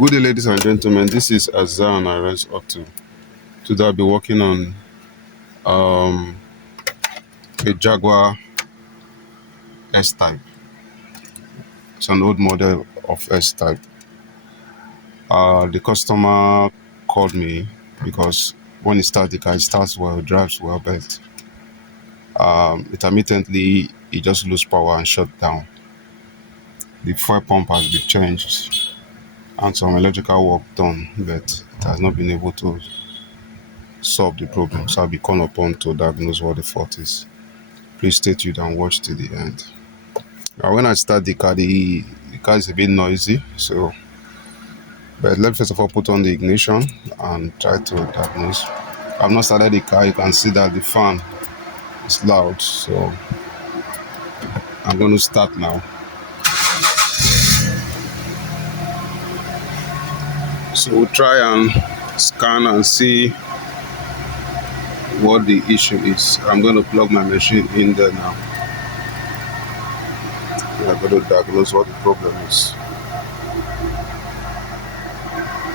Good day, ladies and gentlemen. This is Azan Arrest Auto. Today I'll be working on um, a Jaguar S Type. It's an old model of S Type. The customer called me because when he starts the car, it starts well, drives well, but intermittently it just loses power and shut down. The fuel pump has been changed and some electrical work done, but it has not been able to solve the problem. So I'll be called upon to diagnose what the fault is. Please stay tuned and watch to the end. Now, when I start the car is a bit noisy, so but let me first of all put on the ignition and try to diagnose. I've not started the car. You can see that the fan is loud, so I'm going to start now. So we'll try and scan and see what the issue is. I'm going to plug my machine in there now. I'm going to diagnose what the problem is.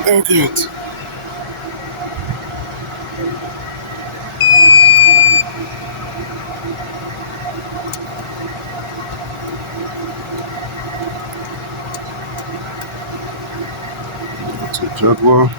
Okay. It's a Jaguar.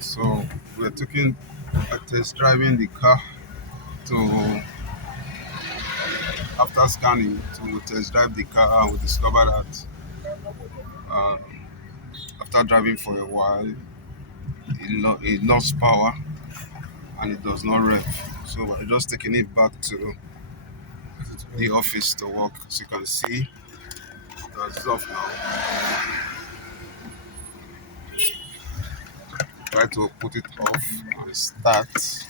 So we're taking a test driving the car to after scanning to test drive the car, and we discovered that uh, after driving for a while it lost power and it does not rev. So we're just taking it back to the office to work. As you can see, that's off now. Try to put it off and start. So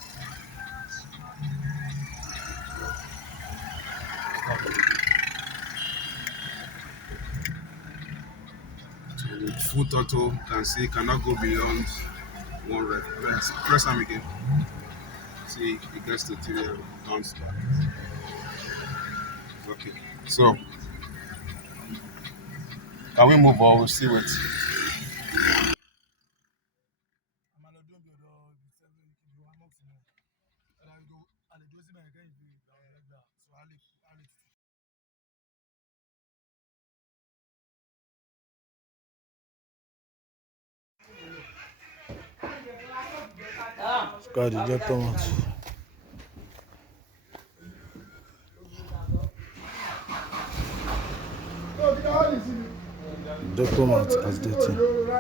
with full throttle, you can see it cannot go beyond one rev. Let's press them again. See, it gets to 3 and bounce back. Okay. So can we move on? We'll see what. God, you just come out. Just come out as dirty. Dirty.